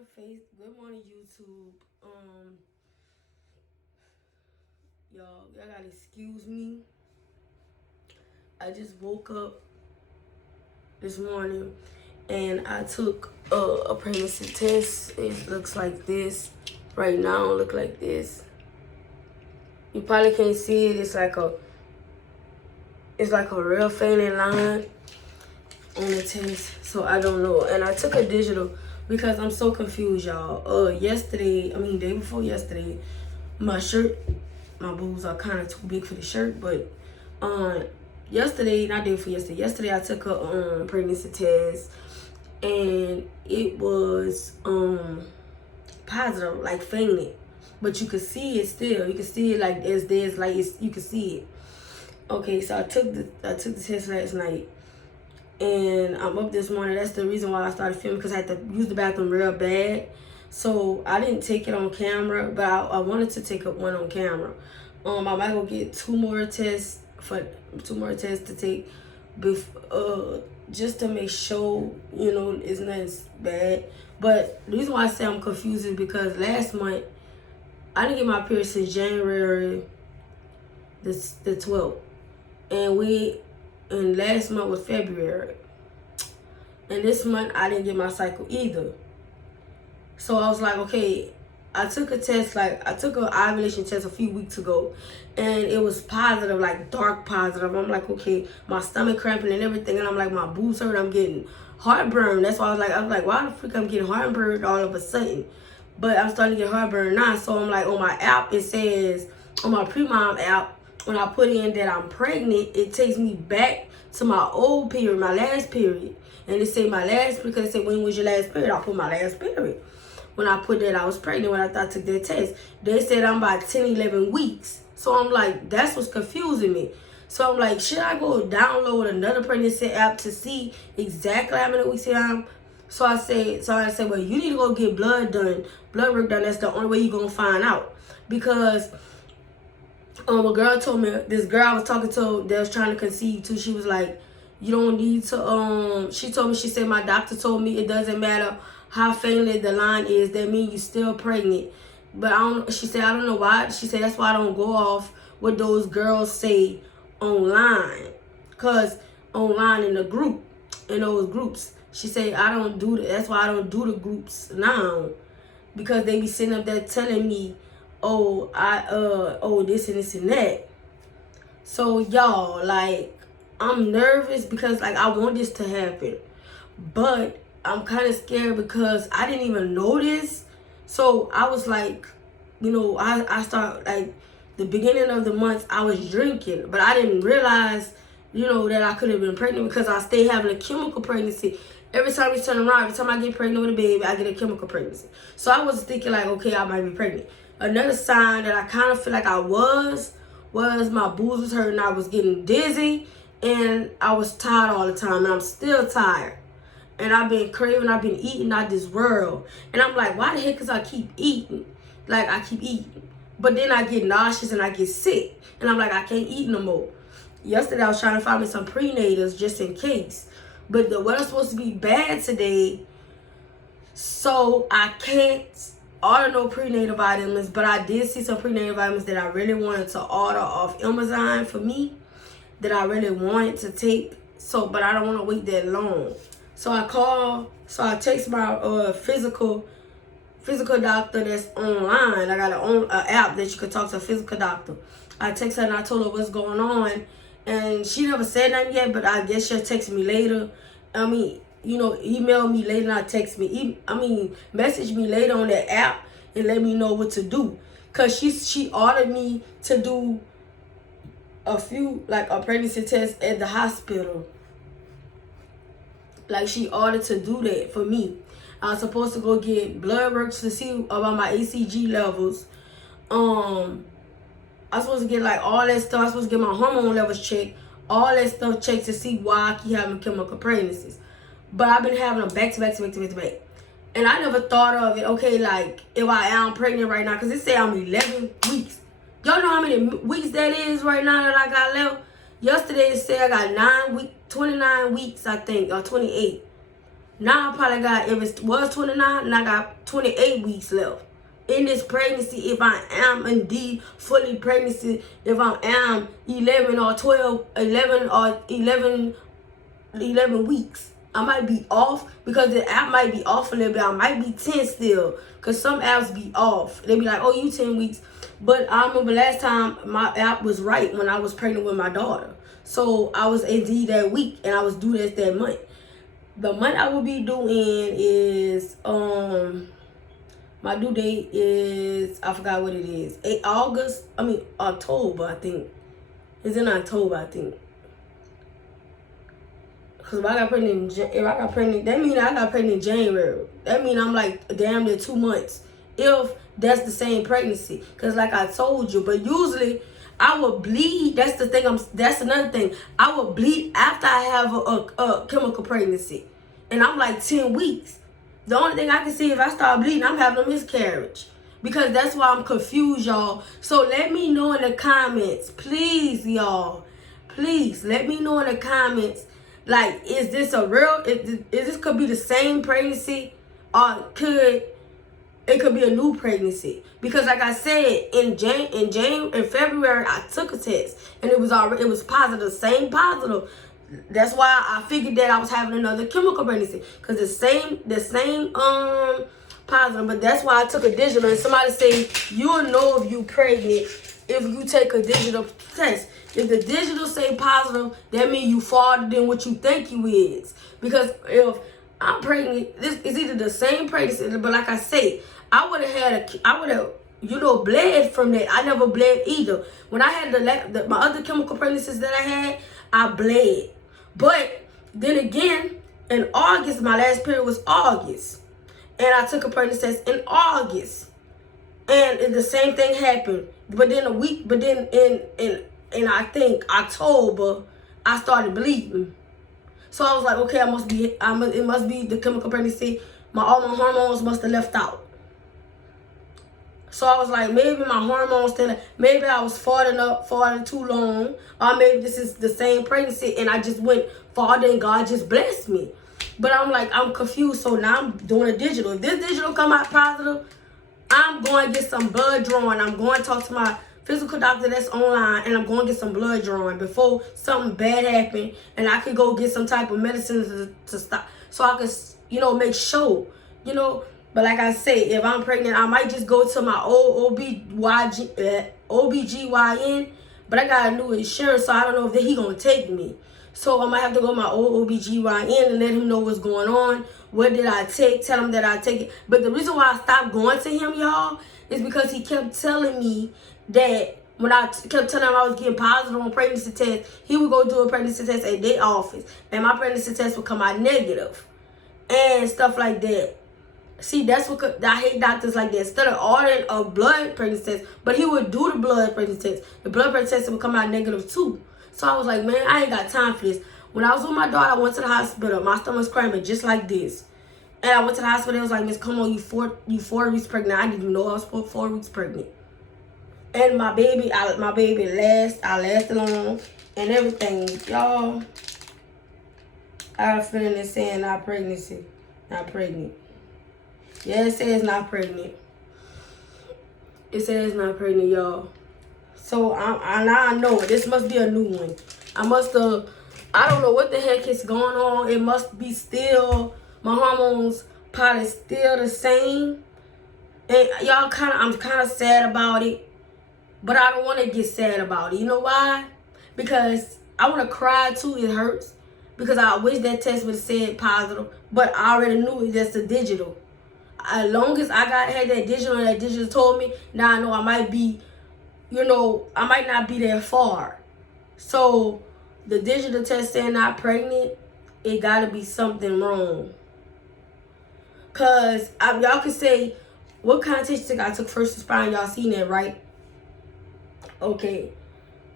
Good morning, YouTube. Y'all gotta excuse me. I just woke up this morning and I took a pregnancy test. It looks like this. Right now, it look like this. You probably can't see it. It's like a real faint line on the test. So I don't know. And I took a digital because I'm so confused, y'all. Day before yesterday, my boobs are kind of too big for the shirt, but yesterday I took a pregnancy test and it was positive, like fainted, but you could see it still. You could see it like there's like you could see it. Okay, so I took the test last night and I'm up this morning. That's the reason why I started filming, because I had to use the bathroom real bad. So I didn't take it on camera, but I wanted to take one on camera. I might go get two more tests to take, just to make sure it's nothing bad. But the reason why I say I'm confused is because last month I didn't get my period since January the 12th, and last month was February, and this month I didn't get my cycle either. So I was like, okay, I took an ovulation test a few weeks ago, and it was positive, like dark positive. I'm like, okay, my stomach cramping and everything, and I'm like, my boobs hurt, I'm getting heartburn. That's why I was like, why the freak I'm getting heartburn all of a sudden? But I'm starting to get heartburn now. So I'm like, on my app, it says, on my Premom app, when I put in that I'm pregnant, it takes me back to my old period, my last period. And it say my last, because it say, when was your last period? I put my last period. When I put that I was pregnant, when I took that test, they said I'm about 10, 11 weeks. So I'm like, that's what's confusing me. So I'm like, should I go download another pregnancy app to see exactly how many weeks I am? So I said, well, you need to go get blood work done. That's the only way you're going to find out. Because a girl told me, this girl I was talking to that was trying to conceive too, she was like, you don't need to, she said, my doctor told me it doesn't matter how faint the line is, that means you're still pregnant. But she said, I don't know why. She said, that's why I don't go off what those girls say online. Because online in those groups, she said, I don't do that. That's why I don't do the groups now. Because they be sitting up there telling me, this and this and that. So y'all, like, I'm nervous because like I want this to happen, but I'm kind of scared because I didn't even know this. So I was like, I start like the beginning of the month I was drinking, but I didn't realize, that I could have been pregnant because I stay having a chemical pregnancy. Every time you turn around, every time I get pregnant with a baby, I get a chemical pregnancy. So I was thinking like, okay, I might be pregnant. Another sign that I kind of feel like I was my boobs was hurting. I was getting dizzy and I was tired all the time, and I'm still tired. And I've been craving, I've been eating out this world. And I'm like, why the heck? Because I keep eating. Like, I keep eating. But then I get nauseous and I get sick. And I'm like, I can't eat no more. Yesterday, I was trying to find me some prenatals just in case. But the weather's supposed to be bad today. So I can't order no prenatal vitamins. But I did see some prenatal vitamins that I really wanted to order off Amazon for me, that I really wanted to take. But I don't want to wait that long. So I text my physical doctor that's online. I got an app that you could talk to a physical doctor. I text her and I told her what's going on. And she never said nothing yet, but I guess she'll text me later. Email me later, not text me. Message me later on that app and let me know what to do. Because she ordered me to do a pregnancy test at the hospital. Like, she ordered to do that for me. I was supposed to go get blood work to see about my HCG levels. I was supposed to get like all that stuff. I was supposed to get my hormone levels checked. All that stuff checked to see why I keep having chemical pregnancies. But I've been having them back to back. And I never thought of it, okay, like, if I am pregnant right now, because it say I'm 11 weeks. Y'all know how many weeks that is right now that I got left? Yesterday it said I got 29 weeks, I think, or 28. Now I probably got, if it was 29, and I got 28 weeks left in this pregnancy. If I am indeed fully pregnant, if I am 11 or 12, 11 or 11 weeks. I might be off because the app might be off a little bit. I might be 10 still because some apps be off. They be like, oh, you 10 weeks. But I remember last time my app was right when I was pregnant with my daughter. So I was indeed that week and I was due that month. The month I will be due in is, my due date is, I forgot what it is. October, I think. It's in October, I think. Cause if I got pregnant, that means I got pregnant in January. That means I'm like damn near 2 months. If that's the same pregnancy, cause like I told you, but usually I would bleed. That's the thing. That's another thing. I would bleed after I have a chemical pregnancy, and I'm like 10 weeks. The only thing I can see if I start bleeding, I'm having a miscarriage. Because that's why I'm confused, y'all. So let me know in the comments, please, y'all. Please let me know in the comments. Like, is this a real, is this could be the same pregnancy, or it could be a new pregnancy? Because like I said, in February, I took a test and it was positive, same positive. That's why I figured that I was having another chemical pregnancy, because the same positive. But that's why I took a digital. And somebody say you'll know if you pregnant if you take a digital test. If the digital say positive, that means you farther than what you think you is. Because if I'm pregnant, this is either the same pregnancy, but like I say, I would have bled from that. I never bled either. When I had my other chemical pregnancies that I had, I bled. But then again, in August, my last period was August, and I took a pregnancy test in August, and the same thing happened. But then in I think October, I started bleeding. So I was like, okay, it must be the chemical pregnancy. All my hormones must have left out. So I was like, maybe my hormones maybe I was farther too long, or maybe this is the same pregnancy and I just went farther and God just blessed me. But I'm like, I'm confused. So now I'm doing a digital. If this digital come out positive, I'm going to get some blood drawn. I'm going to talk to my physical doctor that's online, and I'm going to get some blood drawn before something bad happen, and I could go get some type of medicine to stop, so I could, make sure, But like I say, if I'm pregnant, I might just go to my old OBGYN, but I got a new insurance, so I don't know if he going to take me. So I might have to go to my old OBGYN and let him know what's going on. What did I take? Tell him that I take it. But the reason why I stopped going to him, y'all, is because he kept telling me that when I kept telling him I was getting positive on pregnancy tests, he would go do a pregnancy test at their office, and my pregnancy test would come out negative and stuff like that. See, that's what I hate doctors like that. Instead of ordering a blood pregnancy test, but he would do the blood pregnancy test. The blood pregnancy test would come out negative too. So I was like, man, I ain't got time for this. When I was with my daughter, I went to the hospital. My stomach was cramping just like this. And I went to the hospital. It was like, Miss, come on, you 4 weeks pregnant. I didn't even know I was 4 weeks pregnant. And my baby, I lasted long and everything. Y'all, I have a feeling it's saying not pregnancy. Not pregnant. Yeah, it says not pregnant. It says not pregnant, y'all. So now I know this must be a new one. I don't know what the heck is going on. It must be still, my hormones probably still the same. And y'all I'm kind of sad about it. But I don't want to get sad about it. You know why? Because I want to cry too. It hurts. Because I wish that test would have said positive. But I already knew it. That's the digital. As long as I had that digital and that digital told me, now I know I might be, I might not be that far. So the digital test saying not pregnant, it got to be something wrong. Because y'all can say, what kind of test I took first responder? Y'all seen that, right? Okay.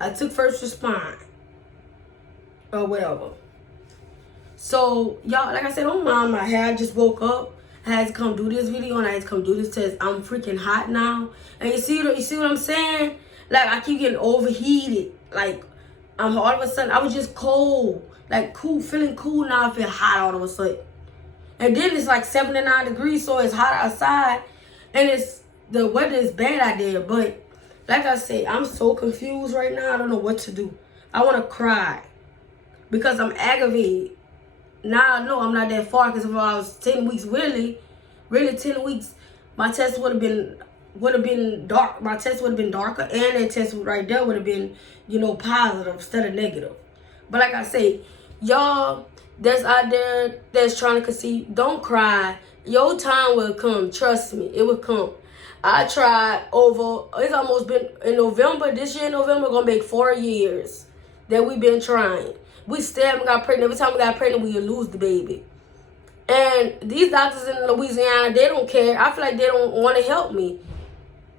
I took first responder. Or whatever. So, y'all, like I said, don't mind my hair. I just woke up. I had to come do this video and I had to come do this test. I'm freaking hot now. And you see what I'm saying? Like, I keep getting overheated. Like, all of a sudden, I was just cold. Like, cool, feeling cool. Now I feel hot all of a sudden. And then it's like 79 degrees, so it's hot outside. And the weather is bad out there. But like I said, I'm so confused right now. I don't know what to do. I want to cry because I'm aggravated. Now I know I'm not that far, because if I was 10 weeks, really 10 weeks, my test would have been dark. My test would have been darker, and that test right there would have been, positive instead of negative. But like I say, y'all that's out there that's trying to conceive, don't cry. Your time will come. Trust me, it will come. I tried it's almost been, in November, this year in November, gonna make 4 years that we've been trying. We still haven't got pregnant. Every time we got pregnant, we would lose the baby. And these doctors in Louisiana, they don't care. I feel like they don't want to help me.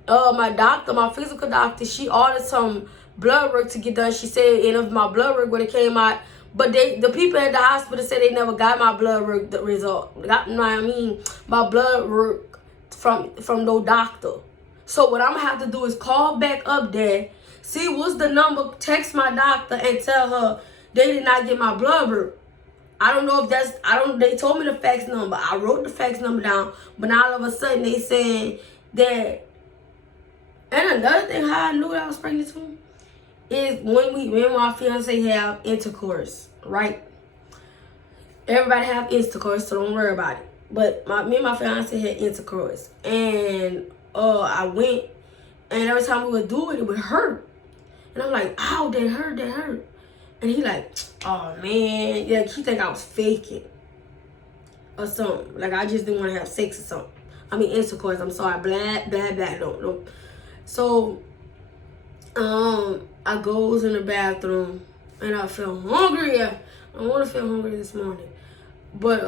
My doctor, my physical doctor, she ordered some blood work to get done. She said of my blood work when it came out, but the people at the hospital said they never got my blood work result. My blood work from no doctor. So what I'm gonna have to do is call back up there, see what's the number, text my doctor and tell her they did not get my blood work. I don't know if they told me the fax number. I wrote the fax number down, but now all of a sudden they saying that. And another thing how I knew that I was pregnant too is when me and my fiance have intercourse, right? Everybody have intercourse, so don't worry about it. But me and my fiance had intercourse, and I went, and every time we would do it, it would hurt. And I'm like, ow, that hurt. And he like, oh man, like he think I was faking or something. Like I just didn't want to have sex or something. I mean intercourse, I'm sorry, blah, no. So, I goes in the bathroom and I feel hungry. I want to feel hungry this morning. But,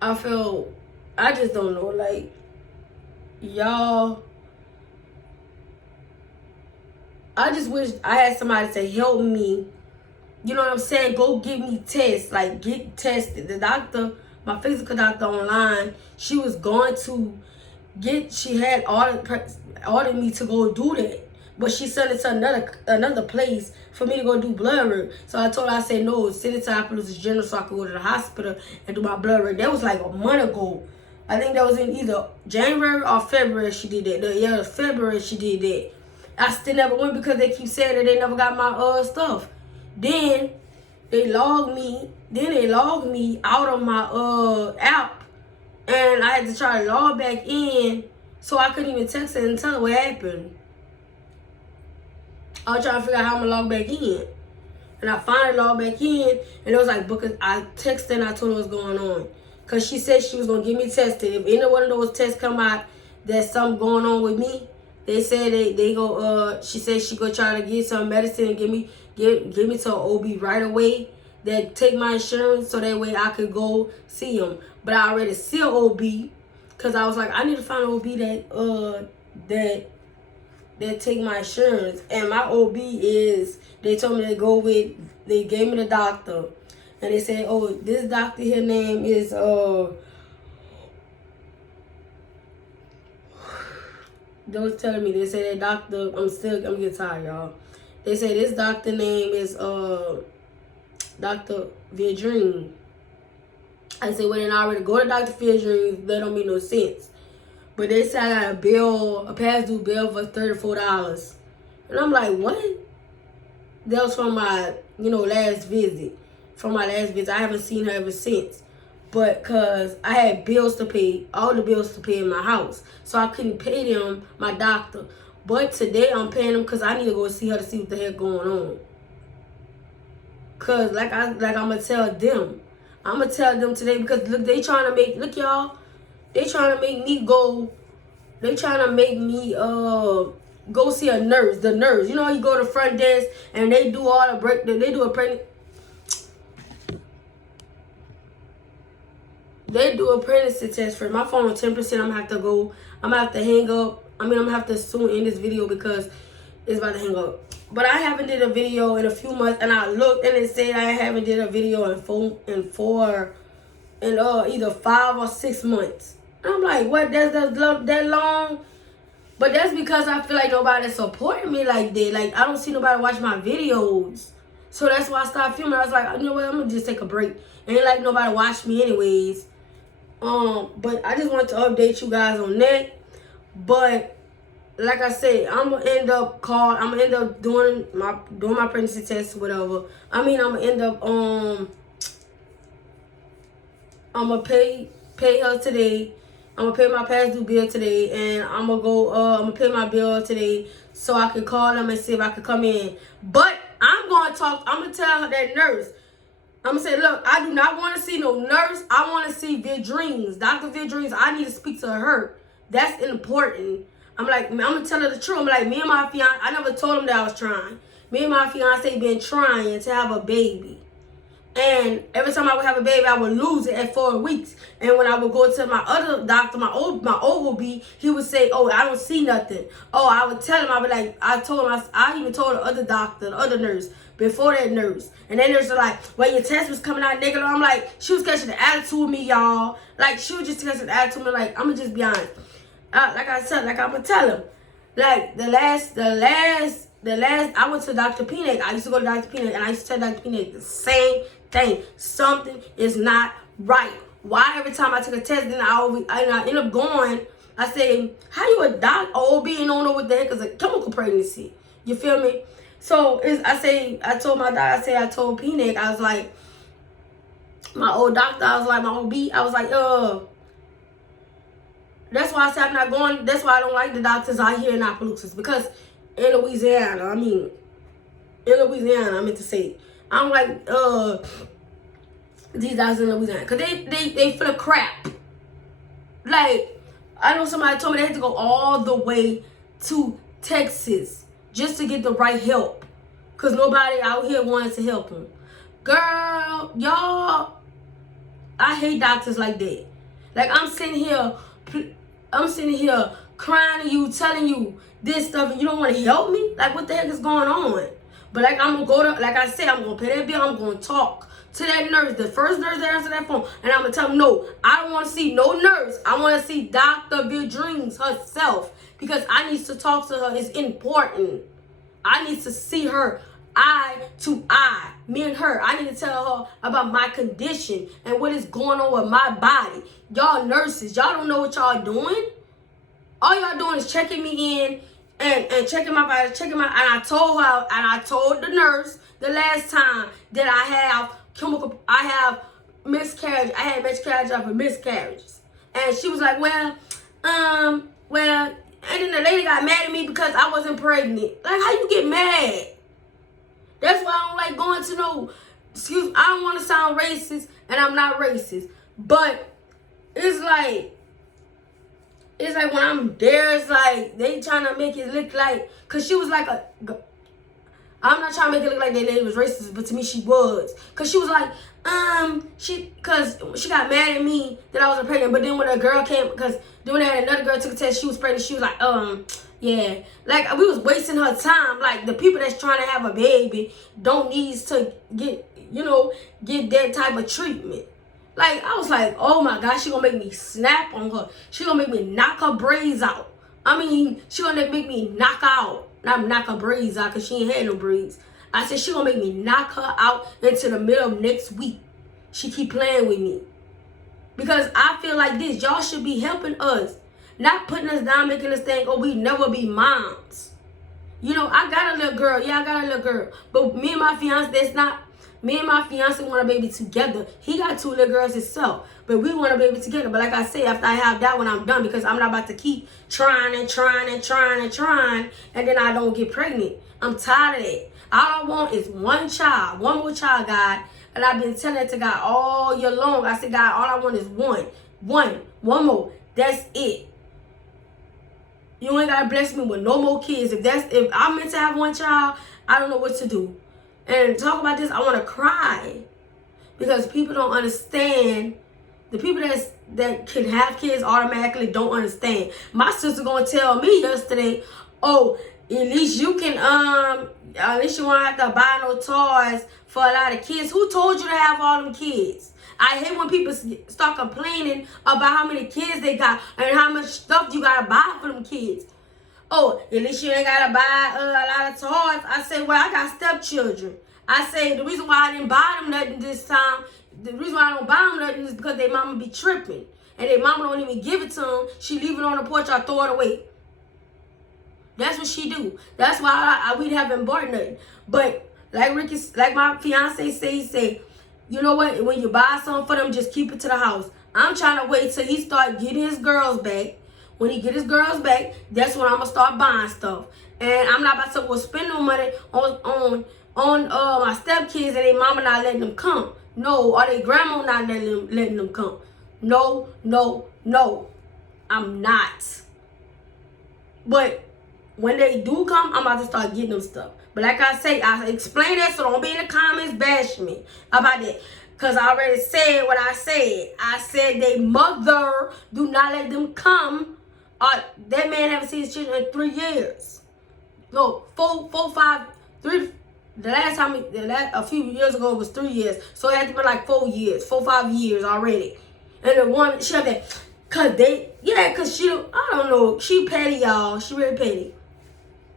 I just don't know, like, y'all, I just wish I had somebody to help me. You know what I'm saying? Go get me tests, like get tested. The doctor, my physical doctor online, she was going to she had ordered me to go do that. But she sent it to another place for me to go do blood work. So I told her, I said, no, send it to Appaloosa General so I could go to the hospital and do my blood work. That was like a month ago. I think that was in either January or February she did that. Yeah, February she did that. I still never went because they keep saying that they never got my stuff. Then they logged me out of my app, and I had to try to log back in, so I couldn't even text her and tell her what happened. I was trying to figure out how I'm gonna log back in. And I finally logged back in, and it was like, because I texted and I told her what's going on. Because she said she was gonna get me tested. If any one of those tests come out there's something going on with me, they said they go, she said she go try to get some medicine and give me to an OB right away that take my insurance so that way I could go see him. But I already see an OB because I was like, I need to find an OB that take my insurance. And my OB is, they told me they gave me the doctor. And they said, oh, this doctor here name is, they was telling me, they said that doctor, I'm getting tired, y'all. They said this doctor name is Dr. Viadrine. I said, well, then I already go to Dr. Viadrine, that don't make no sense. But they said I got a past due bill for $34. And I'm like, what? That was from my, last visit. From my last visit. I haven't seen her ever since. But because I had bills to pay, all the bills to pay in my house. So I couldn't pay them, my doctor. But today I'm paying them because I need to go see her to see what the heck going on. Because like I'm going to tell them. I'm going to tell them today because look, they trying to make, look y'all, they trying to make me go, they trying to make me go see a nurse, the nurse. You know, you go to the front desk and they do all the they do a pregnant. They do a pregnancy test for my phone on 10%. I'm gonna have to go. I'm gonna have to hang up. I'm gonna have to soon end this video because it's about to hang up. But I haven't did a video in a few months, and I looked and it said I haven't did a video in either 5 or 6 months. And I'm like, what? That's that long? But that's because I feel like nobody's supporting me like that. Like I don't see nobody watch my videos. So that's why I stopped filming. I was like, you know what, I'm gonna just take a break. Ain't like nobody watch me anyways. But I just wanted to update you guys on that. But like I said, I'm gonna end up doing my pregnancy test or whatever. I mean, I'm gonna end up I'm gonna pay her today. I'm gonna pay my past due bill today, and I'm gonna pay my bill today so I can call them and see if I can come in. But I'm gonna tell that nurse. I'm gonna say, look, I do not want to see no nurse. I want to see Vidreens, Dr. Vidreens. I need to speak to her. That's important. I'm gonna tell her the truth. I'm like, me and my fiance, I never told him that I was trying. Me and my fiance been trying to have a baby. And every time I would have a baby, I would lose it at 4 weeks. And when I would go to my other doctor, my old OB, he would say, oh, I don't see nothing. Oh, I would tell him, I would like, I even told the other doctor, the other nurse, before that nurse. And that nurse was like, well, your test was coming out negative. I'm like, she was catching the attitude with me, y'all. Like, she was just catching the attitude with me. Like, I'm going to just be honest. Like I said, like I'm going to tell him. Like, the last, I went to Dr. P-Neck. I used to go to Dr. P-Neck, and I used to tell Dr. P-Neck the same thing. Something is not right. Why every time I took a test, then I end up going, I say, how you a doc, OB, and don't know what the heck is a chemical pregnancy? You feel me? So I told P-Neck, I was like, my old doctor, I was like, my OB, I was like, that's why I said I'm not going, that's why I don't like the doctors out here in Opelousas, because in Louisiana, I meant to say, I don't like these doctors in Louisiana, because they full of crap. Like, I know somebody told me they had to go all the way to Texas just to get the right help, because nobody out here wanted to help them. Girl, y'all, I hate doctors like that. Like, I'm sitting here crying to you, telling you this stuff, and you don't want to help me? Like, what the heck is going on? But like, I'm gonna like I said, I'm gonna pay that bill. I'm gonna talk to that nurse, the first nurse that answered that phone, and I'm gonna tell them, no, I don't want to see no nurse. I want to see Dr. Vidreens herself, because I need to talk to her. It's important. I need to see her eye to eye, me and her. I need to tell her about my condition and what is going on with my body. Y'all nurses, y'all don't know what y'all doing. All y'all doing is checking me in and checking my body, and I told her, and I told the nurse the last time that I had miscarriage after miscarriages. And she was like, well, and then the lady got mad at me because I wasn't pregnant. Like, how you get mad? That's why I don't like going to I don't want to sound racist, and I'm not racist. But it's like when I'm there, it's like they trying to make it look like, because she was like I'm not trying to make it look like that lady was racist, but to me she was. Because she was like, because she got mad at me that I wasn't pregnant. But then when a girl came, because then when another girl took a test, she was pregnant, she was like, yeah. Like, we was wasting her time. Like, the people that's trying to have a baby don't need to get that type of treatment. Like, I was like, oh my gosh, she gonna make me snap on her. She gonna make me knock her braids out. I mean, she gonna make me knock her braids out, because she ain't had no braids. I said, she gonna make me knock her out into the middle of next week. She keep playing with me. Because I feel like this, y'all should be helping us. Not putting us down, making us think, oh, we never be moms. I got a little girl. Yeah, I got a little girl. But me and my fiance want a baby together. He got 2 little girls himself. But we want a baby together. But like I said, after I have that one, I'm done. Because I'm not about to keep trying. And then I don't get pregnant. I'm tired of it. All I want is one child. One more child, God. And I've been telling it to God all year long. I said, God, all I want is one. One more. That's it. You ain't gotta bless me with no more kids. If I'm meant to have one child, I don't know what to do. And talk about this, I want to cry, because people don't understand. The people that can have kids automatically don't understand. My sister gonna tell me yesterday, oh, at least you won't have to buy no toys for a lot of kids. Who told you to have all them kids? I hate when people start complaining about how many kids they got and how much stuff you gotta buy for them kids. Oh, at least you ain't gotta buy a lot of toys. I say, well, I got stepchildren. I say the reason why I didn't buy them nothing this time, the reason why I don't buy them nothing is because their mama be tripping. And their mama don't even give it to them. She leave it on the porch or throw it away. That's what she do. That's why we haven't bought nothing. But like my fiance say, you know what? When you buy something for them, just keep it to the house. I'm trying to wait till he start getting his girls back. When he get his girls back, that's when I'm gonna start buying stuff. And I'm not about to go spend no money on my stepkids and their mama not letting them come. No, or their grandma not letting them come. No, no, no. I'm not. But when they do come, I'm about to start getting them stuff. But like I say, I explain that, so don't be in the comments bashing me about that. Because I already said what I said. I said they mother do not let them come. That man haven't seen his children in 3 years. No, 4, 5, 3. The last time, a few years ago, it was 3 years. So it had to be like 4 years, 4, 5 years already. And the woman, she had that, cause she, I don't know, she petty, y'all. She really petty.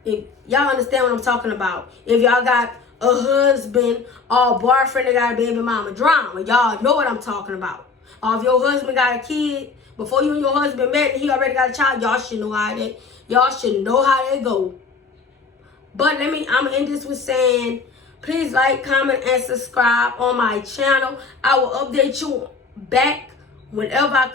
If y'all understand what I'm talking about. If y'all got a husband or a boyfriend that got a baby mama drama, y'all know what I'm talking about. Or if your husband got a kid, before you and your husband met and he already got a child, y'all should know how that go. But I'm gonna end this with saying, please like, comment, and subscribe on my channel. I will update you back whenever I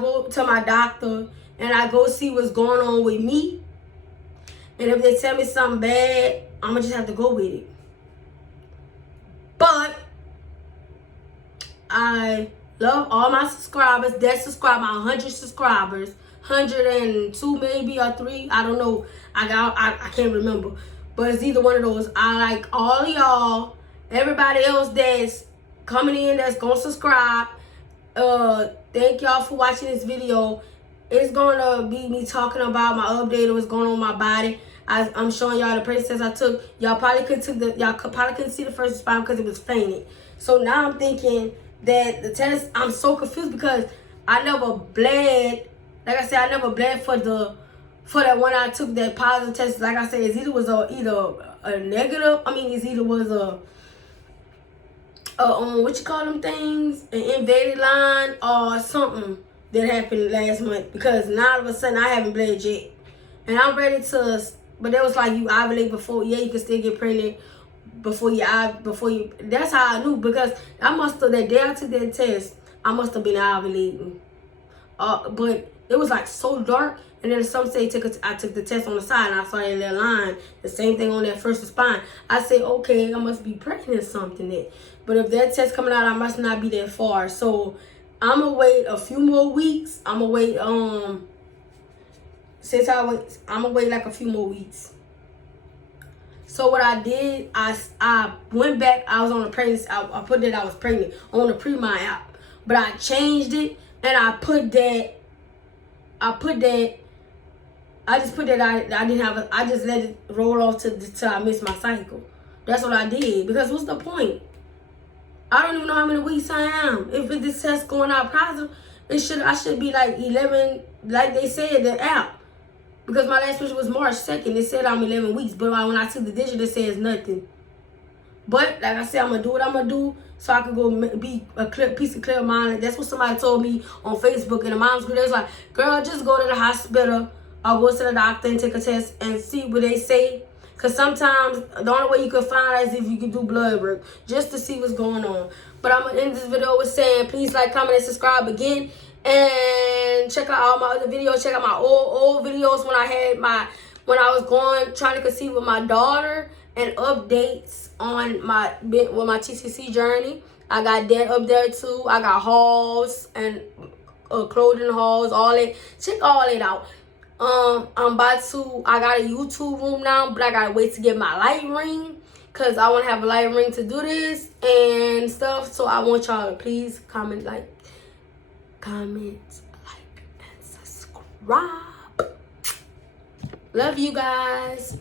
go to my doctor and I go see what's going on with me. And if they tell me something bad, I'm going to just have to go with it. But I love all my subscribers that subscribe, my 100 subscribers. 102 maybe or 3. I don't know. I can't remember. But it's either one of those. I like all of y'all. Everybody else that's coming in that's going to subscribe. Thank y'all for watching this video. It's going to be me talking about my update of what's going on with my body. I'm showing y'all the pregnancy I took. Y'all probably couldn't see the first spine because it was fainted. So now I'm thinking that the test, I'm so confused because I never bled. Like I said, I never bled for that one I took that positive test. Like I said, it either was a negative. I mean, it either was what you call them things, an invaded line or something that happened last month, because now all of a sudden I haven't bled yet. And I'm ready to, but it was like you ovulate before, yeah, you can still get pregnant before you, that's how I knew, because that day I took that test, I must have been ovulating. But it was like so dark, and then some say I took the test on the side and I saw that little line, the same thing on that first spine. I say, okay, I must be pregnant or something then. But if that test coming out, I must not be that far. So I'm gonna wait a few more weeks. I'm gonna wait I'm gonna wait like a few more weeks. So what I did, I went back. I was on the pregnancy. I put that I was pregnant on the Premind app, but I changed it and I just put that I didn't have I just let it roll off till I missed my cycle. That's what I did, because what's the point? I don't even know how many weeks I am. If this test going out positive, I should be like 11, like they said the app. Because my last picture was March 2nd. It said I'm 11 weeks. But when I took the digit, it says nothing. But like I said, I'm going to do what I'm going to do so I can go be a piece of clear mind. That's what somebody told me on Facebook. And the mom's group, they was like, girl, just go to the hospital or go to the doctor and take a test and see what they say. Because sometimes the only way you can find out is if you can do blood work, just to see what's going on. But I'm going to end this video with saying, please like, comment, and subscribe again. And check out all my other videos. Check out my old videos when I was trying to conceive with my daughter, and updates on my TCC journey. I got that up there too. I got hauls and clothing hauls, all that. Check all it out. I got a YouTube room now, but I gotta wait to get my light ring, because I want to have a light ring to do this and stuff. So I want y'all to please comment, like, and subscribe. Love you guys.